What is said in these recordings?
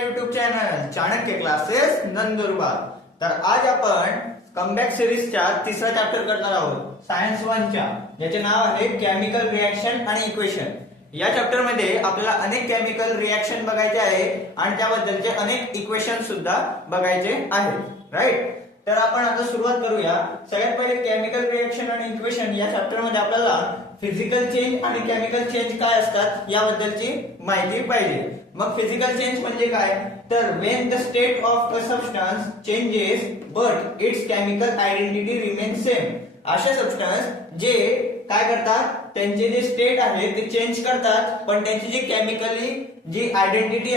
YouTube channel Chanakya classes Nandurbar. तर आज आपण कमबॅक सिरीजच्या तिसरा चॅप्टर करणार आहोत सायन्स 1 च्या, ज्याचे नाव आहे केमिकल रिएक्शन आणि इक्वेशन। या चॅप्टर मध्ये आपल्याला अनेक केमिकल रिएक्शन बघायचे आहे आणि त्याबद्दलचे अनेक इक्वेशन सुद्धा बघायचे आहेत, राईट। तर आपण आता सुरुवात करूया। सगळ्यात पहिले केमिकल रिएक्शन आणि इक्वेशन या चॅप्टर मध्ये आपल्याला फिजिकल चेंज आणि केमिकल चेंज काय असतात याबद्दलची माहिती पाहिजे। मग फिजिकल चेंज म्हणजे काय, तर when the state of a substance changes but it's chemical identity remain same. असे सबस्टन्स जे काय करतात, त्यांचे जे स्टेट आहे ते चेंज करतात, पण त्यांची जी केमिकली आयडेंटिटी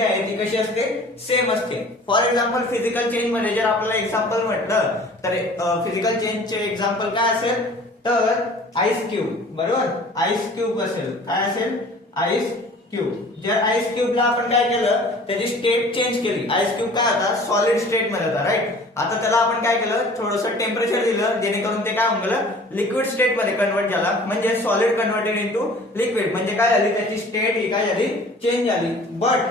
आहे ती कशी असते, सेम असते। फॉर एक्झाम्पल फिजिकल चेंज मध्ये जर आपल्याला एक्झाम्पल म्हटलं तर फिजिकल चेंजचे एक्झाम्पल काय असेल, तर आईस क्यूब, बरोबर। आईस क्यूब असेल, काय असेल, आईस क्यूब। जर आईस क्यूबला आपण काय केलं, त्याची स्टेट चेंज केली। आईस क्यूब काय होता, सॉलिड स्टेट मध्ये होता, राईट। आता त्याला आपण काय केलं, थोडंसं टेम्परेचर दिलं, जेणेकरून ते काय होऊन गेलं, लिक्विड स्टेट मध्ये कन्वर्ट झाला, म्हणजे सॉलिड कन्वर्टेड इनटू लिक्विड। म्हणजे काय झाली, त्याची स्टेट ही काय झाली, चेंज झाली। बट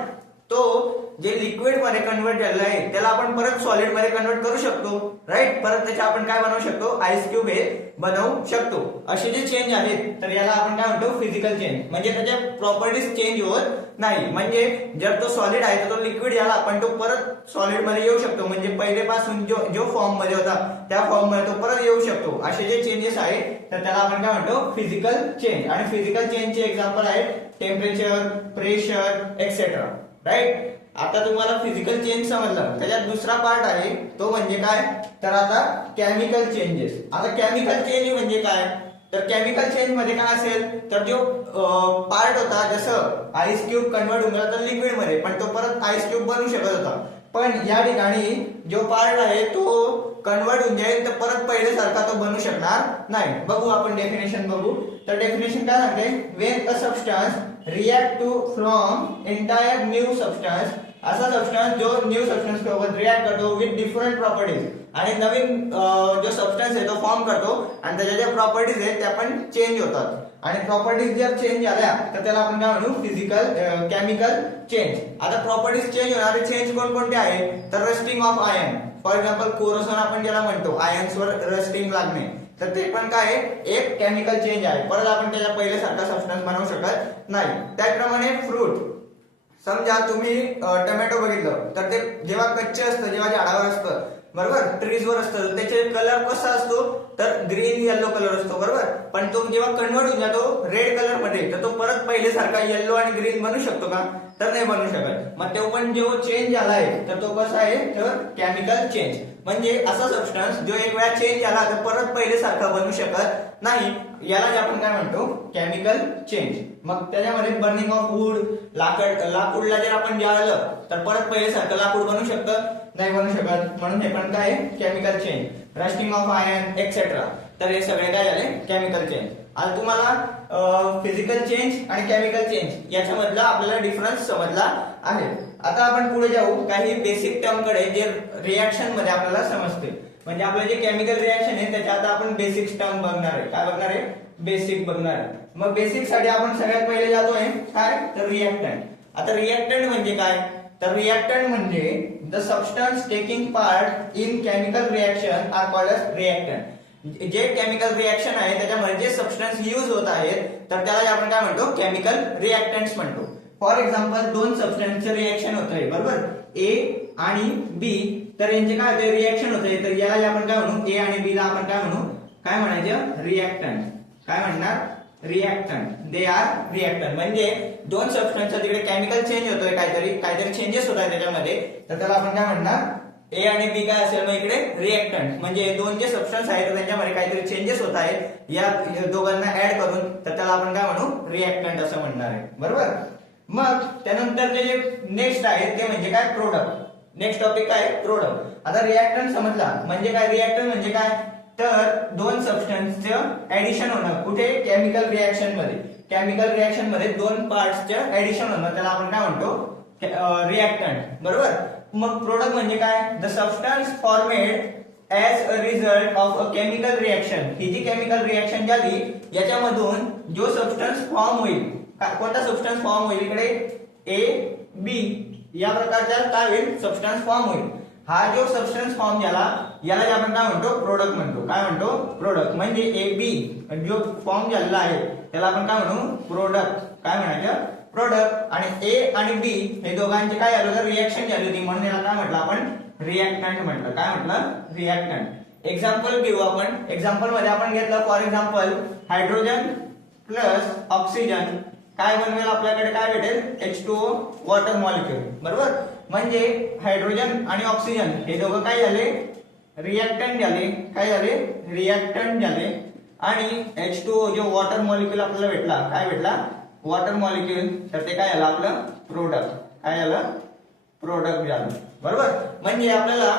तो जे लिक्विड मध्ये कन्वर्ट झालेला आहे त्याला आपण परत सॉलिड मध्ये कन्वर्ट करू शकतो, राईट। परत त्याचे आपण काय बनवू शकतो, आईस क्यूब हे बनवू शकतो। असे जे चेंज आहेत तर याला आपण काय म्हणतो, फिजिकल चेंज। म्हणजे त्याच्या प्रॉपर्टीज चेंज होत नाही। म्हणजे जर तो सॉलिड आहे तर तो लिक्विड झाला, पण तो परत सॉलिड मध्ये येऊ शकतो। म्हणजे पहिलेपासून जो फॉर्म मध्ये होता त्या फॉर्म मध्ये तो परत येऊ शकतो। असे जे चेंजेस आहेत तर त्याला आपण काय म्हणतो, फिजिकल चेंज। आणि फिजिकल चेंजचे एक्झाम्पल आहेत टेम्परेचर, प्रेशर एक्सेट्रा, राईट। आता तुम्हाला फिजिकल चेंज समजलं, त्याच्यात दुसरा पार्ट आहे तो म्हणजे काय, तर आता केमिकल चेंजेस। आता केमिकल चेंज म्हणजे काय, तर केमिकल चेंज मध्ये काय असेल, तर जो पार्ट होता, जसं आईस क्यूब कन्वर्ट होऊन गेला तर लिक्विड मध्ये, पण तो परत आईस क्यूब बनू शकत होता। पण या ठिकाणी जो पार्ट आहे तो कन्वर्ट होऊन जाईल तर परत पहिले सारखा तो बनू शकणार नाही। बघू आपण डेफिनेशन बघू। तर डेफिनेशन काय सांगते, when a substance react to from entire new substance, असा सबस्टन्स जो न्यू सबस्टन्स सोबत रिएक्ट करतो विथ डिफरंट प्रॉपर्टीज, आणि नवीन जो सबस्टन्स आहे तो फॉर्म करतो आणि त्याच्या ज्या प्रॉपर्टीज आहेत त्या पण चेंज होतात। आणि प्रॉपर्टीज जर चेंज झाल्या तर त्याला आपण काय म्हणू, केमिकल चेंज। आता प्रॉपर्टीज चेंज होणारे चेंज कोणकोणते आहेत, तर rusting of iron. For example corrosion आपण ज्याला म्हणतो, आयर्न्सवर रस्टिंग लागणे, तर ते पण काय आहे, एक केमिकल चेंज आहे। परत आपण त्याच्या पहिल्यासारखा सबस्टन्स बनवू शकत नाही। त्याचप्रमाणे फ्रूट, समजा तुम्ही टोमॅटो बघितलं तर ते जेव्हा कच्चे असतं, जेव्हा झाडावर असतं, बरोबर, ट्रीजवर असतं, त्याचे कलर कसा असतो, तर ग्रीन येलो कलर असतो, बरोबर। पण तो जेव्हा कन्वर्ट होऊन जातो रेड कलर मध्ये तर तो परत पहिलेसारखा येलो आणि ग्रीन बनू शकतो का, तर नाही बनू शकत। मग तो पण जो चेंज झाला आहे तर तो कसा आहे, तर केमिकल चेंज। म्हणजे असा सबस्टन्स जो एक वेळा चेंज झाला तर परत पहिलेसारखा बनू शकत नाही, याला आपण काय म्हणतो, केमिकल चेंज। मग त्याच्यामध्ये बर्निंग ऑफ वूड, लाकूडला जर आपण जाळलं तर परत पहिलेसारखं लाकूड बनू शकतं, नाही बनू शकत, म्हणून हे पण काय, chemical change. Rusting of iron etcetera, तर हे सगळे काय झाले, केमिकल चेंज। आता तुम्हाला फिजिकल चेंज आणि केमिकल चेंज याच्यामधला आपल्याला डिफरन्स समजला आहे। आता आपण पुढे जाऊ काही बेसिक टर्म कडे, जे रिएक्शन मध्ये आपल्याला समजते। म्हणजे आपलं जे केमिकल रिएक्शन आहे त्याच्या आता आपण बेसिक टर्म बघणार आहे। काय बघणार आहे, बेसिक बघणार आहे। मग बेसिक साठी आपण सगळ्यात पहिले जातोय काय, तर रिएक्टंट। आता रिएक्टंट म्हणजे काय, तर रिएक्टंट म्हणजे the substance taking part in chemical reaction are called as reactant. जे केमिकल रिएक्शन आहे त्याच्यामध्ये जे सबस्टन्स यूज होत आहेत तर त्याला आपण काय म्हणतो, केमिकल रिएक्टंट्स म्हणतो। फॉर एक्झाम्पल दोन सबस्टन्सचे रिएक्शन होत आहे, बरोबर, ए आणि बी, तर यांचे काय होते, रिएक्शन होते, तर याला आपण काय म्हणू, ए आणि बी ला आपण काय म्हणू, काय म्हणायचं, रिएक्टंट। काय म्हणणार, रिएक्टंट, दे आर रिएक्टंट। म्हणजे दोन सबस्टन्सचा तिकडे केमिकल चेंज होतोय, काहीतरी चेंजेस होत आहेत त्याच्यामध्ये, तर त्याला आपण काय म्हणणार, ए आणि बी काय असेल, मग इकडे रिएक्टंट। म्हणजे दोन जे सबस्टन्स आहेत त्यांच्यामध्ये काहीतरी चेंजेस होत आहेत, या दोघांना ऍड करून, तर त्याला आपण काय म्हणू, रिएक्टंट असं म्हणणार आहे, बरोबर। मग त्यानंतरचे जे नेक्स्ट आहे ते म्हणजे काय, प्रोडक्ट। नेक्स्ट टॉपिक काय, प्रोडक्ट। आता रिएक्टंट समजला म्हणजे काय, रिएक्टंट म्हणजे काय, तर दोन सबस्टन्सचं ऍडिशन होणं, कुठे, केमिकल रिएक्शन मध्ये। केमिकल रिएक्शन मध्ये दोन पार्ट्सचं ऍडिशन होणं त्याला आपण काय म्हणतो, रिएक्टंट, बरोबर। मग प्रोडक्ट म्हणजे काय, the substance formed as a result of a chemical reaction. ही जी केमिकल रिएक्शन झाली याच्यामधून जो सबस्टन्स फॉर्म होईल, कोणता सबस्टन्स फॉर्म होईल, इकडे ए बी या प्रकारचा काय होईल सबस्टन्स फॉर्म होईल. हा जो सबस्टन्स फॉर्म याला आपण काय म्हणतो प्रोडक्ट म्हणतो. काय म्हणतो प्रोडक्ट. म्हणजे ए बी जो फॉर्म झालेला आहे त्याला आपण काय म्हणू प्रोडक्ट. काय म्हणायचं प्रोडक्ट. आणि ए आणि बी हे दोघांचे काय झालं तर रिएक्शन झाली होती म्हणून याला काय म्हटलं आपण रिएक्टंट म्हटलं. काय म्हटलं रिएक्टंट. एक्झाम्पल घेऊ आपण. एक्झाम्पल मध्ये आपण घेतलं for example hydrogen plus oxygen काय बनवेल आपल्याकडे काय भेटेल H2O वॉटर मॉलिक्यूल. बरोबर. म्हणजे हायड्रोजन आणि ऑक्सिजन हे दोघं काय झाले रिएक्टंट झाले. काय झाले रिएक्टंट झाले. आणि H2O जो वॉटर मॉलिक्यूल आपल्याला भेटला काय भेटला वॉटर मॉलिक्यूल तर ते काय झालं आपलं प्रोडक्ट. काय झालं प्रोडक्ट झालं. बरोबर. म्हणजे आपल्याला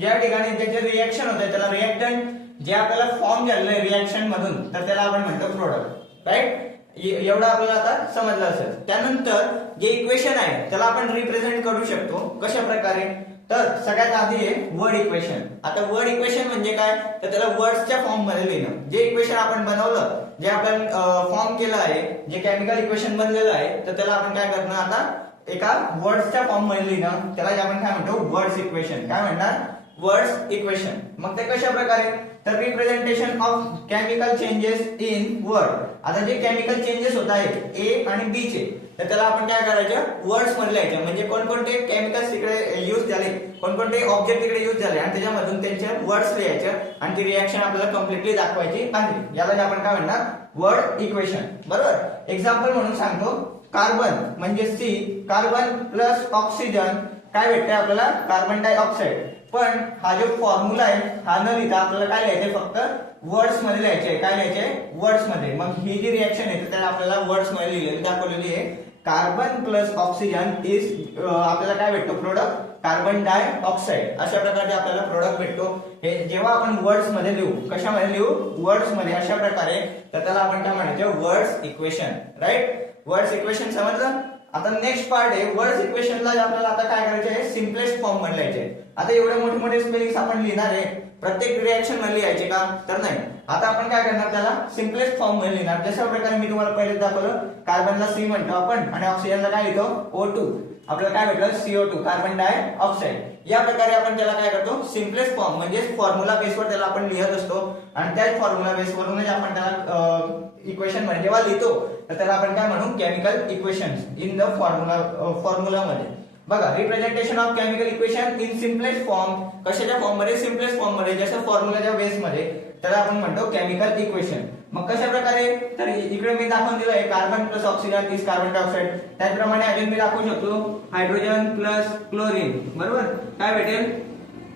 ज्या ठिकाणी त्याचे रिएक्शन होते त्याला रिएक्टंट जे आपल्याला फॉर्म झालेलं आहे रिएक्शन मधून तर त्याला आपण म्हणतो प्रोडक्ट. राईट. एवढं आपल्याला आता समजलं असेल. त्यानंतर जे इक्वेशन आहे त्याला आपण रिप्रेझेंट करू शकतो कशा प्रकारे तर सगळ्यात आधी आहे वर्ड इक्वेशन. आता वर्ड इक्वेशन म्हणजे काय तर त्याला वर्ड्सच्या फॉर्म मध्ये लिहिणं. जे इक्वेशन आपण बनवलं जे आपण फॉर्म केलं आहे जे केमिकल इक्वेशन बनलेलं आहे तर त्याला आपण काय करणार आता एका वर्ड्सच्या फॉर्म मध्ये लिहिणं. त्याला आपण काय म्हणतो वर्ड्स इक्वेशन. काय म्हणणार वर्ड्स इक्वेशन. मग ते कशा प्रकारे तर representation of chemical changes in word. आता जे केमिकल चेंजेस होत आहेत ए आणि बी चे तर त्याला आपण काय करायचं वर्ड्स मध्ये लिहायचं. म्हणजे कोणकोणते केमिकल्स तिकडे युज झाले कोणकोणते ऑब्जेक्ट तिकडे युज झाले आणि त्याच्यामधून त्यांचे वर्ड्स लिहायचे आणि ती रिएक्शन आपल्याला कम्प्लिटली दाखवायची आहे. याला आपण काय म्हणणार वर्ड इक्वेशन. बरोबर. एक्झाम्पल म्हणून सांगतो कार्बन म्हणजे सी कार्बन प्लस ऑक्सिजन काय भेटते आपल्याला कार्बन डायऑक्साइड. पण हा जो फॉर्म्युला आहे हा न लिहिता आपल्याला काय लिहायचंय फक्त वर्ड्स मध्ये लिहायचे. काय लिहायचे वर्ड्स मध्ये. मग ही जी रिएक्शन आहे त्याला आपल्याला वर्ड्स मध्ये लिहिलेली दाखवलेली आहे. कार्बन प्लस ऑक्सिजन इज आपल्याला काय भेटतो प्रोडक्ट कार्बन डायऑक्साइड. अशा प्रकारचे आपल्याला प्रोडक्ट भेटतो. हे जेव्हा आपण वर्ड्स मध्ये लिहू कशामध्ये लिहू वर्ड्स मध्ये अशा प्रकारे तर त्याला आपण काय म्हणायचं words equation. Right. Words equation समजलं. आता नेक्स्ट पार्ट आहे वर्ड्स इक्वेशनला आपल्याला आता काय करायचं आहे सिम्पलेस्ट फॉर्म मध्ये लिहायचे. आता एवढे मोठे मोठे स्पेलिंग्स आपण लिहिणार आहे प्रत्येक रिएक्शन मध्ये लिहायचे का तर नाही. आता आपण काय करणार त्याला सिम्पलेस्ट फॉर्म मध्ये लिहिणार. जशा प्रकारे मी तुम्हाला पहिले दाखवलं कार्बनला सी म्हणतो आपण आणि ऑक्सिजनला काय लिहितो O2. आपल्याला काय भेटलं CO2 कार्बन डायऑक्साइड. या प्रकारे आपण त्याला काय करतो सिम्पलेस्ट फॉर्म म्हणजे फॉर्म्युला बेसवर त्याला आपण लिहत असतो आणि त्याच फॉर्म्युला बेसवरूनच आपण त्याला इक्वेशन मध्ये जेव्हा लिहितो तर त्याला आपण काय म्हणू chemical equations in the formula मध्ये. बघा representation of chemical equation in simplest form. कशाच्या फॉर्म मध्ये सिम्पलेस्ट फॉर्म मध्ये जसं फॉर्म्युलाच्या बेस मध्ये त्याला आपण म्हणतो केमिकल इक्वेशन. मग कशा प्रकारे तर इकडे मी दाखवून दिलं आहे carbon plus oxygen is carbon dioxide. त्याचप्रमाणे अजून मी दाखवू शकतो हायड्रोजन प्लस क्लोरीन. बरोबर. काय भेटेल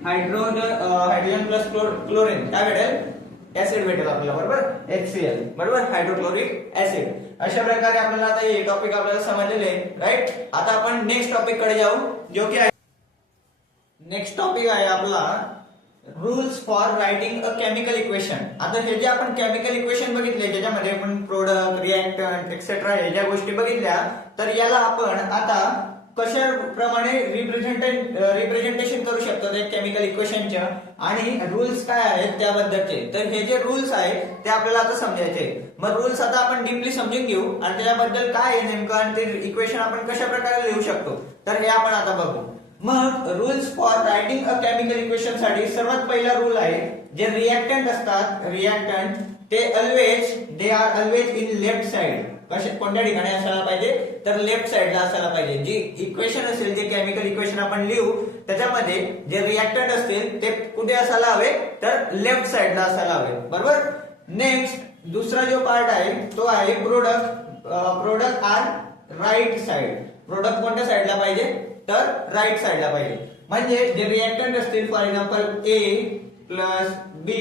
हायड्रोजन प्लस क्लोरीन काय भेटेल ऍसिड भेटेल आपल्याला. बरोबर HCl. बरोबर हायड्रोक्लोरिक ऍसिड. अशा प्रकारे आपल्याला आता हे टॉपिक आपल्याला समजलेले आहे. राईट. आता आपण नेक्स्ट टॉपिक कडे जाऊ जो की नेक्स्ट टॉपिक आहे आपला rules for writing a chemical equation. आता हे जे आपण केमिकल इक्वेशन बघितले ज्याच्यामध्ये आपण प्रोडक्ट रिएक्टंट एक्सेट्रा हे ज्या गोष्टी बघितल्या तर याला आपण आता कशा प्रमाणे रिप्रेझेंटेशन करू शकतो ते केमिकल इक्वेशनच्या आणि रूल्स काय आहेत त्याबद्दलचे. तर हे जे रूल्स आहेत ते आपल्याला आता समजायचे. मग रूल्स आता आपण डीपली समजून घेऊ आणि त्याच्याबद्दल काय आहे नेमकं आणि ते इक्वेशन आपण कशा प्रकारे लिहू शकतो तर हे आपण आता बघू. मग rules for writing a chemical equation साठी सर्वात पहिला रूल आहे जे रिएक्टंट असतात reactant they are always in left side. कोणत्या ठिकाणी असायला पाहिजे तर लेफ्ट साइडला असायला पाहिजे. जी इक्वेशन असेल जे केमिकल इक्वेशन आपण लिहू त्याच्यामध्ये जे रिएक्टंट असतील ते कुठे असायला हवे तर लेफ्ट साइडला असायला हवे. बरोबर. नेक्स्ट दुसरा जो पार्ट आहे तो आहे product are right side. Product कोणत्या साइडला पाहिजे तर राईट साइडला पाहिजे. म्हणजे जे रिएक्टंट असतील for example A plus B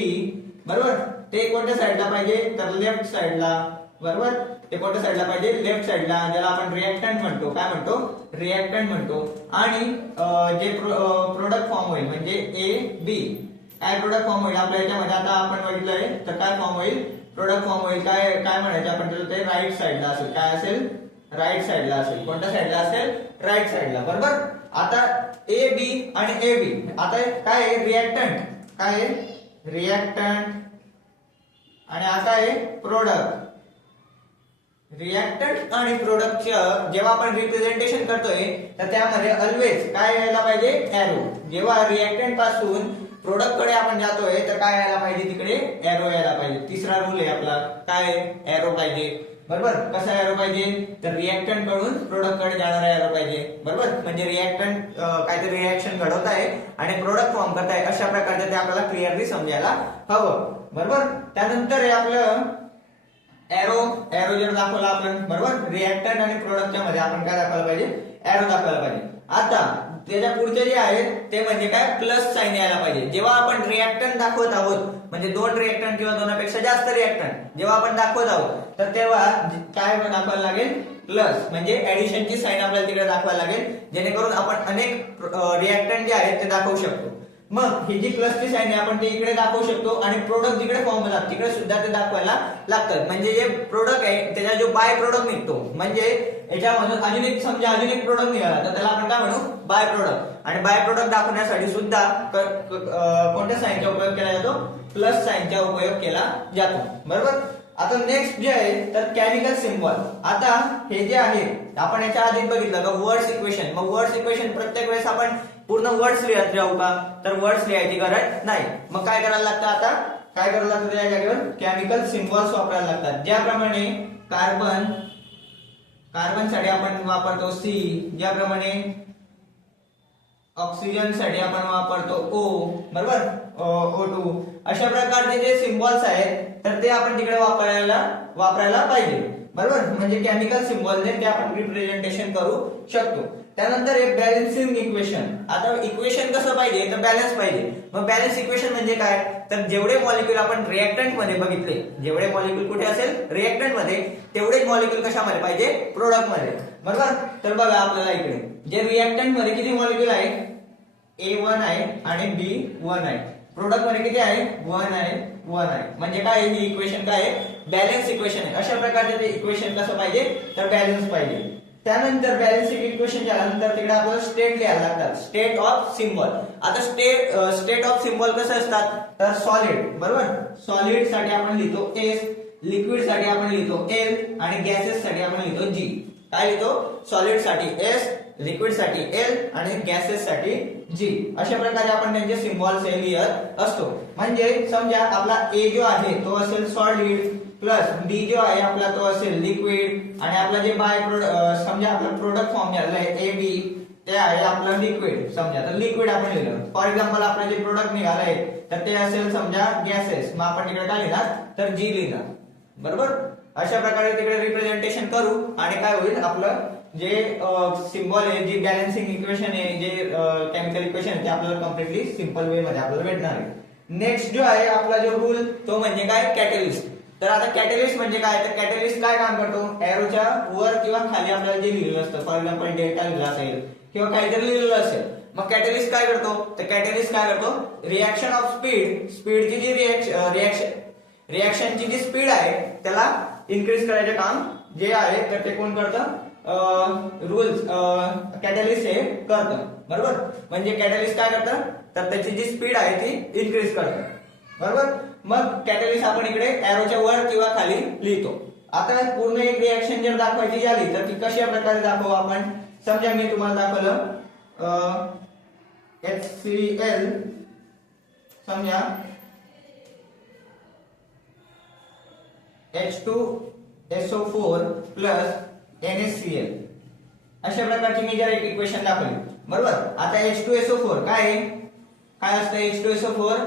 बरोबर ते कोणत्या साइडला पाहिजे तर लेफ्ट साइडला. बरोबर. ते कोणत्या साइडला पाहिजे लेफ्ट साइडला. ज्याला आपण रिएक्टंट म्हणतो. काय म्हणतो रिएक्टंट म्हणतो. आणि जे प्रोडक्ट फॉर्म होईल म्हणजे AB काय प्रोडक्ट फॉर्म होईल आपल्या याच्यामध्ये आता आपण बघितलंय तर काय फॉर्म होईल प्रोडक्ट फॉर्म होईल काय म्हणायचं आपण ते राईट साइडला असेल. काय असेल राईट साइडला असेल. कोणत्या साइडला असेल राईट साइडला. बरोबर. आता AB आणि AB आता काय आहे रिएक्टंट काय आहे रिएक्टंट आणि आता आहे प्रोडक्ट रिएक्टंट आणि प्रोडक्टचं जेव्हा आपण रिप्रेझेंटेशन करतोय तर त्यामध्ये ऑलवेज काय यायला पाहिजे, एरो. जेव्हा रिएक्टंट पासून प्रोडक्ट कडे आपण जातोय तर काय यायला पाहिजे, तिकडे एरो यायला पाहिजे. तिसरा रूल आहे आपला, काय एरो पाहिजे. बरोबर, कसा एरो पाहिजे, तर रिएक्टंट कडून प्रोडक्ट कडे जाणारा एरो पाहिजे. बरोबर, म्हणजे रिएक्टंट काहीतरी रिएक्शन घडवत आहे आणि प्रोडक्ट फॉर्म करत आहे, अशा प्रकारचे ते आपल्याला क्लिअरली समजायला हवं. बरोबर, त्यानंतर आहे आपलं एरो. एरो जर दाखवला आपण, बरोबर, रिएक्टंट आणि प्रोडक्टच्या मध्ये आपण काय दाखवायला पाहिजे, एरो दाखवायला पाहिजे. आता त्याच्या पुढचे जे आहे ते म्हणजे काय, प्लस साइन यायला पाहिजे. जेव्हा आपण रिएक्टंट दाखवत आहोत, म्हणजे दोन रिएक्टंट किंवा दोनापेक्षा जास्त रिएक्टंट जेव्हा आपण दाखवत आहोत तर तेव्हा काय दाखवायला लागेल, प्लस, म्हणजे ऍडिशनची साइन आपल्याला तिकडे दाखवायला लागेल, जेणेकरून आपण अनेक रिएक्टंट जे आहेत ते दाखवू शकतो. मग ही जी प्लसची साइन आहे आपण ते इकडे दाखवू शकतो आणि प्रोडक्ट जिकडे फॉर्म होतात तिकडे सुद्धा ते दाखवायला लागतात. म्हणजे जे प्रोडक्ट आहे त्याचा जो बाय प्रोडक्ट निघतो, म्हणजे याच्यामधून अजून एक, समजा अजून एक प्रोडक्ट निघाला तर त्याला आपण काय म्हणू, बाय प्रोडक्ट. आणि बाय प्रोडक्ट दाखवण्यासाठी सुद्धा कोणत्या साइनचा उपयोग केला जातो, प्लस साइनचा उपयोग केला जातो. बरोबर, आता नेक्स्ट जे आहे तर केमिकल सिम्बॉल. आता हे जे आहे आपण याच्या आधी बघितलं का वर्ड्स इक्वेशन. मग वर्ड्स इक्वेशन प्रत्येक वेळेस आपण पूर्ण वर्ड्स लिहत राहू का, तर वर्ड्स लिहायची गरज नाही. मग काय करायला लागतं, आता काय करायला लागतं, त्या जागेवर केमिकल सिम्बॉल्स वापरायला लागतात. ज्याप्रमाणे कार्बन साठी आपण वापरतो सी, ज्याप्रमाणे ऑक्सिजन साठी आपण वापरतो O, बरोबर, O2. अशा प्रकारचे जे सिम्बॉल्स आहेत तर ते आपण तिकडे वापरायला पाहिजे. बरोबर, म्हणजे केमिकल सिम्बॉल ने ते आपण रिप्रेझेंटेशन करू शकतो. त्यानंतर एक बॅलन्सिंग इक्वेशन. आता इक्वेशन कसं पाहिजे, तर बॅलन्स पाहिजे. मग बॅलन्स इक्वेशन म्हणजे काय, तर जेवढे मॉलिक्यूल आपण रिएक्टंट मध्ये बघितले, जेवढे मॉलिक्यूल कुठे असेल, रिएक्टंट मध्ये, तेवढेच मॉलिक्यूल कशामध्ये पाहिजे, प्रोडक्ट मध्ये. बरोबर, तर बघा आपल्याला इकडे जे रिएक्टंट मध्ये किती मॉलिक्यूल आहे, A1 आहे आणि B1 आहे. प्रोडक्ट मध्ये किती आहे, 1 आहे. म्हणजे काय, ही इक्वेशन काय आहे, बॅलन्स इक्वेशन आहे. अशा प्रकारचे ते इक्वेशन कसं पाहिजे, तर बॅलन्स पाहिजे. त्यानंतर बॅलन्सिंग इक्वेशन झाल्यानंतर तिकडे आपल्याला स्टेट लिहायला लागतात, स्टेट ऑफ सिम्बॉल. आता स्टेट ऑफ सिम्बॉल कसं असतात, तर सॉलिड. बरोबर, सॉलिड साठी आपण लिहितो S, लिक्विड साठी आपण लिहितो L आणि गॅसेस साठी आपण लिहितो G. काय लिहितो, सॉलिड साठी S, लिक्विड साठी L आणि गॅसेस साठी G. अशा प्रकारे आपण त्यांचे सिम्बॉल्स लिहत असतो. म्हणजे समजा आपला A जो आहे तो असेल सॉलिड, प्लस B जो आहे आपला तो असेल लिक्विड, आणि आपला जे बाय प्रोडक्ट, समजा आपला प्रोडक्ट फॉर्म झालेला आहे AB, ते आहे आपलं लिक्विड. समजा तर लिक्विड आपण लिहिलं. फॉर एक्झाम्पल आपलं जे प्रोडक्ट निघालं आहे तर ते असेल समजा गॅसेस, मग आपण तिकडे काय लिहिणार, तर G लिहिणार. बरोबर, अशा प्रकारे तिकडे रिप्रेझेंटेशन करू आणि काय होईल, आपलं जे सिम्बॉल आहे, जी बॅलन्सिंग इक्वेशन आहे, जे केमिकल इक्वेशन आहे, ते आपल्याला कम्प्लिटली सिंपल वे मध्ये आपल्याला भेटणार आहे. नेक्स्ट जो आहे आपला जो रूल तो म्हणजे काय, कॅटलिस्ट. तर आता कॅटलिस्ट म्हणजे काय, तर कॅटलिस्ट काय काम करतो, एरोच्या वर किंवा खाली आपल्याला जे लिहिलेलं असतं, फॉर एक्झाम्पल डेल्टा लिहिलं असेल किंवा काहीतरी लिहिलेलं असेल, मग कॅटलिस्ट काय करतो, तर कॅटलिस्ट काय करतो, रिएक्शन ऑफ स्पीडची जी रिएक्शनची जी स्पीड आहे त्याला इन्क्रीज करायचे काम जे आहे तर ते कोण करतं, रूल्स कॅटलिस्ट हे करतं. बरोबर, म्हणजे कॅटलिस्ट काय करतं, तर त्याची जी स्पीड आहे ती इन्क्रीज करतं. बरोबर, मग कॅटलिस्ट आपण इकडे एरोच्या वर किंवा खाली लिहितो. आता पूर्ण एक रिएक्शन जर दाखवायची झाली तर ती कशा प्रकारे दाखवू आपण. समजा मी तुम्हाला दाखवलं HCl, समजा H2SO4 प्लस NaCl, अशा प्रकारची मी जर एक इक्वेशन दाखवली. बरोबर, आता H2SO4 काय असतं, H2SO4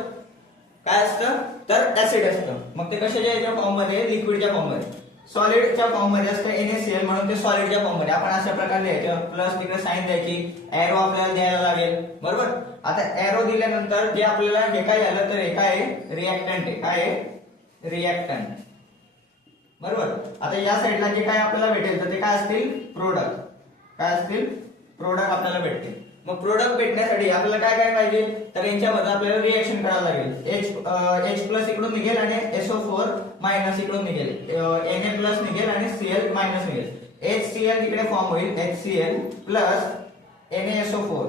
काय असतं, तर ऍसिड असतं. मग ते कशाच्या फॉर्म मध्ये, लिक्विडच्या फॉर्म मध्ये, सॉलिडच्या फॉर्म मध्ये असतं NaCl, म्हणून ते सॉलिडच्या फॉर्म मध्ये आपण अशा प्रकारे लिहायचं. प्लस तिकडे साइन द्यायची, एरो आपल्याला द्यायला लागेल. बरोबर, आता एरो दिल्यानंतर जे आपल्याला हे काय झालं, तर हे काय रिएक्टंट आहे, काय आहे रिएक्टंट. बरोबर, आता या साईडला जे काय आपल्याला भेटेल तर ते काय असतील, प्रोडक्ट. काय असतील, प्रोडक्ट आपल्याला भेटतील. मग प्रोडक्ट भेटण्यासाठी आपल्याला काय काय पाहिजे, तर यांच्यामध्ये आपल्याला रिएक्शन करावं लागेल. H प्लस इकडून निघेल आणि SO4 मायनस इकडून निघेल, Na प्लस निघेल आणि Cl मायनस निघेल. HCl इकडे फॉर्म होईल, HCl प्लस NaSO4.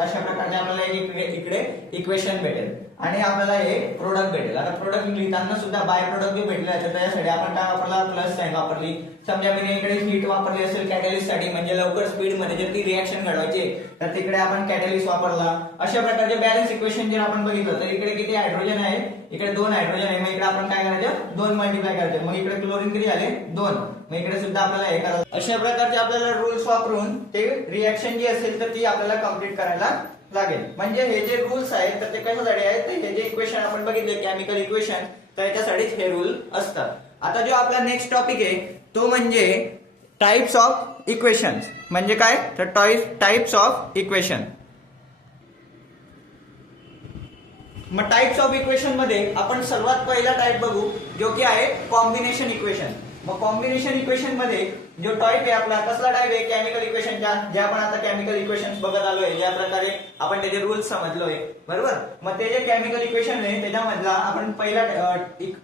अशा प्रकारे आपल्याला इकडे इक्वेशन भेटेल. आणि आपल्याला हे प्रोडक्ट भेटेल. आता प्रोडक्ट लिहिताना सुद्धा बाय प्रोडक्ट जे भेटले तर त्याच्यासाठी आपण काय वापरला, प्लस साइन वापरली. समजा मी इकडे हीट वापरली असेल कॅटलिस्ट साठी, म्हणजे लवकर स्पीड मध्ये जर ती रिएक्शन घडवायची तर तिकडे आपण कॅटलिस्ट वापरला. अशा प्रकारचे बॅलन्स इक्वेशन जर आपण बघितलं तर इकडे किती हायड्रोजन आहे, इकडे 2 हायड्रोजन आहे, मग इकडे आपण काय करायचं 2 मल्टिप्लाय करायचे, मग इकडे क्लोरीन किती झाले 2, मग इकडे सुद्धा आपल्याला हे करायचं. अशा प्रकारचे आपल्याला रूल्स वापरून ते रिएक्शन जी असेल तर ती आपल्याला कंप्लीट करायला लागेल. म्हणजे हे जे रूल्स आहेत तर ते कशासाठी आहेत, तर हे जे इक्वेशन आपण बघितले केमिकल इक्वेशन, तर याच्यासाठीच हे रूल असतात. आता जो आपला नेक्स्ट टॉपिक आहे तो म्हणजे टाइप्स ऑफ इक्वेशन्स. म्हणजे काय, तर टाइप्स ऑफ इक्वेशन. मग टाइप्स ऑफ इक्वेशन मध्ये आपण सर्वात पहिला टाइप बघू जो की आहे कॉम्बिनेशन इक्वेशन. मग कॉम्बिनेशन इक्वेशन मध्ये जो टाइप आहे आपला कसला टाइप आहे, केमिकल इक्वेशनचा, जे आपण आता केमिकल इक्वेशन्स बघत आलोय, ज्या प्रकारे आपण त्याचे रूल्स समजलोय, बरोबर. मग ते जे केमिकल इक्वेशन आहे त्याच्यामधला आपण पहिला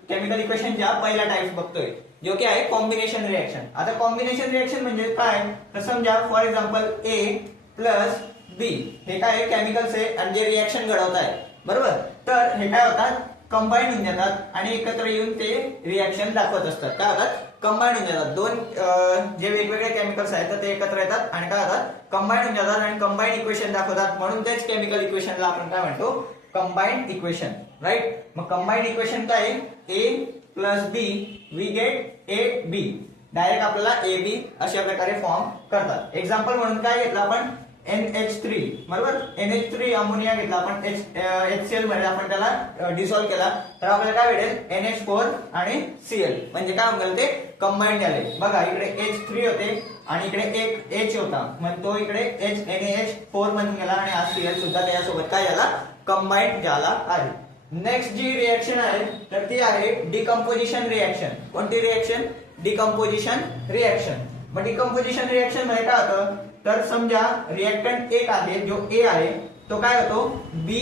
केमिकल इक्वेशनचा पहिला टाइप बघतोय जो की आहे कॉम्बिनेशन रिएक्शन. आता कॉम्बिनेशन रिएक्शन म्हणजे काय, तर समजा फॉर एक्झाम्पल ए प्लस बी हे काय केमिकल्स आहे आणि जे रिएक्शन घडवत आहे, बरोबर. तर हे काय होतात, कंबाईन होऊन जातात आणि एकत्र येऊन ते रिएक्शन दाखवत असतात. काय होतात, कंबाईन होऊन जातात. दोन जे वेगवेगळे केमिकल्स आहेत तर ते एकत्र येतात आणि काय होतात, कंबाईन होऊन जातात आणि कंबाईन इक्वेशन दाखवतात. म्हणून तेच केमिकल इक्वेशनला आपण काय म्हणतो, कंबाईन इक्वेशन, राईट. मग कंबाईन इक्वेशन काय, A plus B we get A B. Direct आपल्याला ए बी अशा प्रकारे फॉर्म करतात. एक्झाम्पल म्हणून काय घेतलं आपण, NH3, बरोबर. NH3 अमोनिया घेतला आपण, HCl मध्ये आपण त्याला डिसॉल्व केला तर आपल्याला काय भेटेल, NH4 आणि Cl. म्हणजे काय म्हणतात ते कंबाईंड झाले. बघा इकडे H3 होते आणि इकडे एक H होता, मग तो इकडे NH4 म्हणून गेला आणि हा Cl सुद्धा त्याच्यासोबत काय झाला, कंबाईंड झाला आहे. नेक्स्ट जी रिएक्शन आहे तर ती आहे डिकम्पोजिशन रिएक्शन. कोणती रिएक्शन, डिकम्पोजिशन रिएक्शन. मग डिकम्पोजिशन रिएक्शन मध्ये काय होतं, तर समजा रिएक्टंट एक आहे जो ए आहे तो काय होतो बी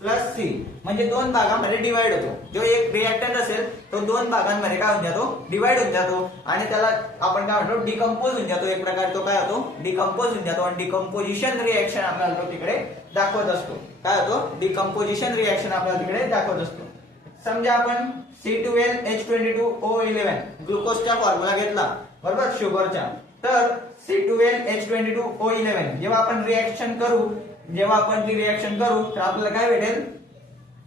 प्लस सी, म्हणजे दोन भागांमध्ये डिवाइड होतो. जो एक रिएक्टंट असेल तो दोन भागांमध्ये काय होऊन जातो, डिवाइड होऊन जातो आणि त्याला आपण काय म्हणतो, डिकम्पोज होऊन जातो. एक प्रकारे तो काय होतो, डिकम्पोज होऊन जातो आणि डिकम्पोजिशन रिएक्शन आपल्याला तो तिकडे दाखवत असतो. काय होतो, डिकम्पोजिशन रिएक्शन आपल्याला तिकडे दाखवत असतो. समजा आपण C12H22O11 ग्लुकोजचा फॉर्म्युला घेतला, बरोबर, शुगरचा. तर C12H22O11 जेव्हा आपण रिएक्शन करू, तर आपल्याला काय भेटेल,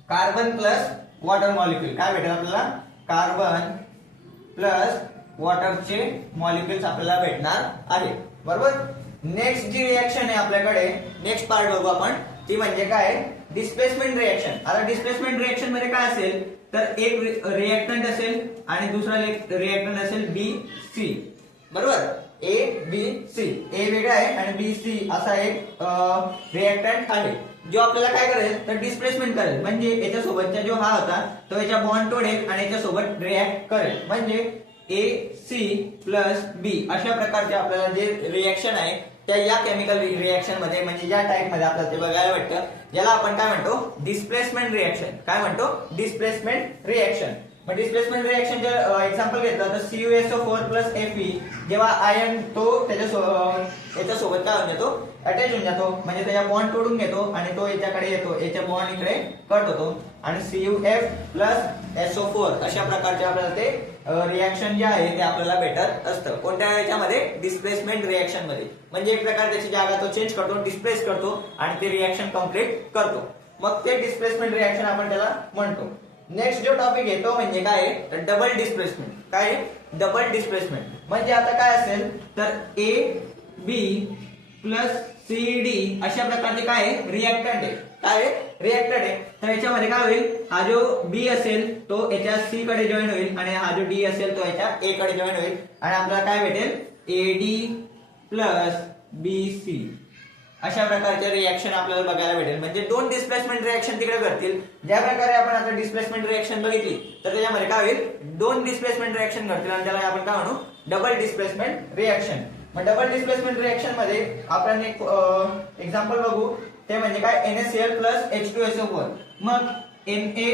कार्बन प्लस वॉटर मॉलिक्यूल. काय भेटेल आपल्याला, कार्बन प्लस वॉटरचे मॉलिक्युल्स आपल्याला भेटणार आहे, बरोबर. नेक्स्ट जी रिएक्शन आहे आपल्याकडे, नेक्स्ट पार्ट बघू आपण, ती म्हणजे काय, डिस्प्लेसमेंट रिएक्शन. आता डिस्प्लेसमेंट रिएक्शन मध्ये काय असेल, तर एक रिएक्टंट असेल आणि दुसरा रिएक्टंट असेल बी सी, बरोबर. ए बी सी, ए वेगळा आहे आणि बी सी असा एक रिएक्टंट आहे जो आपल्याला काय करेल, तर डिस्प्लेसमेंट करेल. म्हणजे याच्यासोबतचा जो हा होता तो याच्या बॉन्ड तोडेल आणि याच्यासोबत रिएक्ट करेल. म्हणजे ए सी प्लस बी अशा प्रकारचे आपल्याला जे रिएक्शन आहे त्या या केमिकल रिएक्शन मध्ये, म्हणजे या टाइप मध्ये आपल्याला ते बघायला भेटतं, ज्याला आपण काय म्हणतो, डिस्प्लेसमेंट रिएक्शन. काय म्हणतो, डिस्प्लेसमेंट रिएक्शन. मग डिस्प्लेसमेंट रिएक्शनचे एक्झाम्पल घेतलं तर CuSO4 प्लस Fe, जेव्हा आयन तो याच्यासोबत काय होऊन जातो, अटॅच होऊन जातो, म्हणजे त्याच्या बॉन्ड तोडून घेतो आणि तो याच्याकडे येतो, याच्या बॉन्ड इकडे कट होतो आणि CuF प्लस SO4 अशा प्रकारचे आपल्याला ते रिएक्शन जे आहे ते आपल्याला भेटत असतं. कोणत्या याच्यामध्ये, डिस्प्लेसमेंट रिएक्शन मध्ये. म्हणजे एक प्रकारे त्याची जागा तो चेंज करतो, डिस्प्लेस करतो आणि ते रिएक्शन कम्प्लीट करतो. मग ते डिस्प्लेसमेंट रिएक्शन आपण त्याला म्हणतो. नेक्स्ट जो टॉपिक आहे तो म्हणजे काय आहे, तर डबल डिस्प्लेसमेंट. काय, डबल डिस्प्लेसमेंट म्हणजे आता काय असेल, तर A B plus C D अशा प्रकारचे काय रिएक्टंट आहे. काय रिएक्टंट आहे, तर याच्यामध्ये काय होईल, हा जो बी असेल तो याच्या सी कडे जॉईन होईल आणि हा जो डी असेल तो याच्या ए कडे जॉईन होईल आणि आपल्याला काय भेटेल, एडी प्लस बी सी अशा प्रकारचे रिएक्शन आपल्याला बघायला भेटेल. म्हणजे दोन डिस्प्लेसमेंट रिएक्शन तिकडे घडतील. ज्या प्रकारे आपण आता डिस्प्लेसमेंट रिएक्शन बघितली तर त्याच्यामध्ये काय होईल, दोन डिस्प्लेसमेंट रिएक्शन घडतील आणि त्याला आपण काय म्हणू, डबल डिस्प्लेसमेंट रिएक्शन. मग डबल डिस्प्लेसमेंट रिएक्शन मध्ये आपण एक एक्झाम्पल बघू, ते म्हणजे काय, NaCl प्लस H2SO4. मग Na,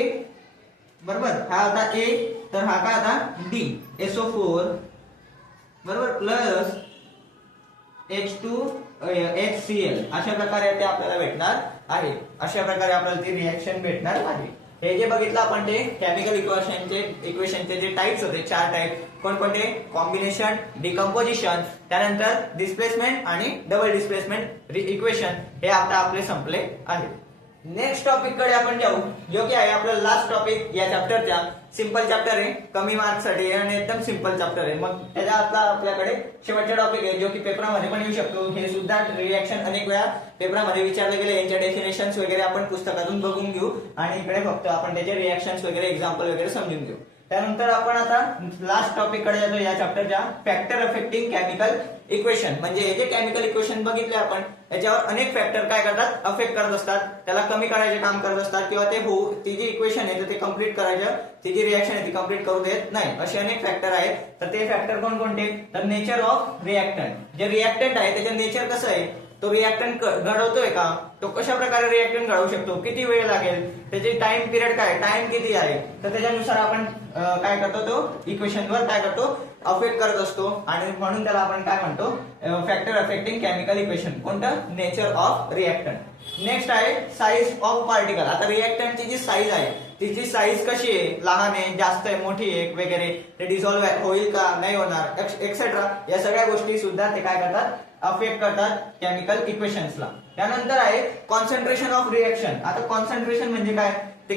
बरोबर, हा होता A, तर हा काय होता D, SO4, बरोबर, प्लस H2 HCl अशा प्रकारे ते आपल्याला भेटणार आहे. अशा प्रकारे आपल्याला ती रिएक्शन भेटणार आहे. हे जे बघितलं आपण ते केमिकल इक्वेशनचे जे टाइप्स होते, 4 टाइप कोणकोणते? कॉम्बिनेशन, डिकम्पोजिशन, त्यानंतर डिस्प्लेसमेंट आणि डबल डिस्प्लेसमेंट इक्वेशन हे आता आपले संपले आहे. नेक्स्ट टॉपिक कडे आपण जाऊ, जो की आहे आपला लास्ट टॉपिक या चॅप्टरचा. सिंपल चॅप्टर आहे, कमी मार्क्स साठी आणि एकदम सिंपल चॅप्टर आहे. मग त्याच्या आता आपल्याकडे शेवटचा टॉपिक आहे, जो की पेपरामध्ये पण येऊ शकतो. हे सुद्धा रिएक्शन अनेक वेळा पेपरामध्ये विचारले गेले. यांच्या डेफिनेशन्स वगैरे आपण पुस्तकातून बघून घेऊ आणि इकडे फक्त आपण त्याचे रिएक्शन्स वगैरे एक्झाम्पल वगैरे समजून घेऊ. त्यानंतर आपण आता लास्ट टॉपिक कडे जातो या चॅप्टरच्या, फॅक्टर अफेक्टिंग केमिकल इक्वेशन. म्हणजे हे जे केमिकल इक्वेशन बघितले आपण, याच्यावर अनेक फॅक्टर काय करतात? अफेक्ट करत असतात, त्याला कमी करायचे काम करत असतात, किंवा ते ती जी इक्वेशन आहे ते कम्प्लीट करायचं, ती जी रिएक्शन आहे ती कम्प्लीट करू देत नाही. असे अनेक फॅक्टर आहेत. तर ते फॅक्टर कोणकोणते? तर नेचर ऑफ रिएक्टंट. जे रिएक्टंट आहे त्याचं नेचर कसं आहे, तो रिएक्टंट घडवतोय का, तो कशा प्रकारे रिएक्टंट घडवू शकतो, किती वेळ लागेल, त्याची टाइम पिरियड काय, टाइम किती आहे, तर त्याच्यानुसार आपण काय करतो, तो इक्वेशनवर काय करतो, अफेक्ट करत असतो. आणि म्हणून त्याला आपण काय म्हणतो? Factor affecting chemical equation. कोणतं? Nature of reactant. नेक्स्ट आहे साईज ऑफ पार्टिकल. आता रिएक्टंटची जी साईज आहे, तिची साईज कशी आहे, लहान आहे, जास्त आहे, मोठी आहे वगैरे, ते डिझॉल्व्ह होईल का, नाही होणार, एक्सेट्रा, या सगळ्या गोष्टी सुद्धा ते काय करतात? अफेक्ट करतात केमिकल इक्वेशन्सला. त्यानंतर आहे कॉन्सन्ट्रेशन ऑफ रिएक्शन. आता कॉन्सन्ट्रेशन म्हणजे काय, ते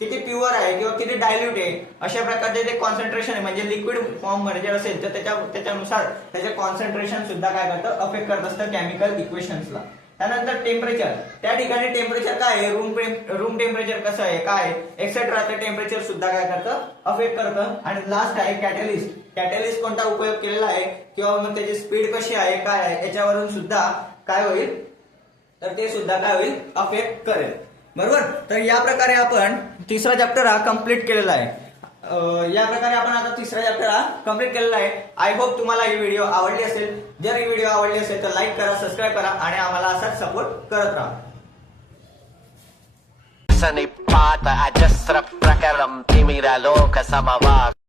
किती प्युअर आहे किंवा किती डायल्यूट आहे, अशा प्रकारचे ते कॉन्सन्ट्रेशन आहे. म्हणजे लिक्विड फॉर्म मध्ये जर असेल तर त्याच्यानुसार त्याचे कॉन्सन्ट्रेशन सुद्धा काय करतं? अफेक्ट करत असतं केमिकल इक्वेशन्सला. त्यानंतर टेम्परेचर. त्या ठिकाणी टेम्परेचर काय आहे, रूम टेम्परेचर कसं आहे, काय एक्सेट्रा, ते टेम्परेचर सुद्धा काय करतं? अफेक्ट करतं. आणि लास्ट आहे कॅटलिस्ट. कॅटलिस्ट कोणता उपयोग केलेला आहे किंवा मग त्याची स्पीड कशी आहे, काय आहे, याच्यावरून सुद्धा काय होईल, तर ते सुद्धा काय होईल? अफेक्ट करेल. बरोबर. तर या प्रकारे आपण तिसरा चॅप्टर हा कम्प्लीट केलेला आहे. या प्रकारे आपण आता तिसरा चॅप्टर हा कम्प्लीट केलेला आहे. आय होप तुम्हाला ही व्हिडिओ आवडली असेल. जर ही व्हिडिओ आवडली असेल तर लाईक करा, सबस्क्राईब करा आणि आम्हाला असाच सपोर्ट करत राहा. Sanipata, I just rap, rock, timiralo, kasama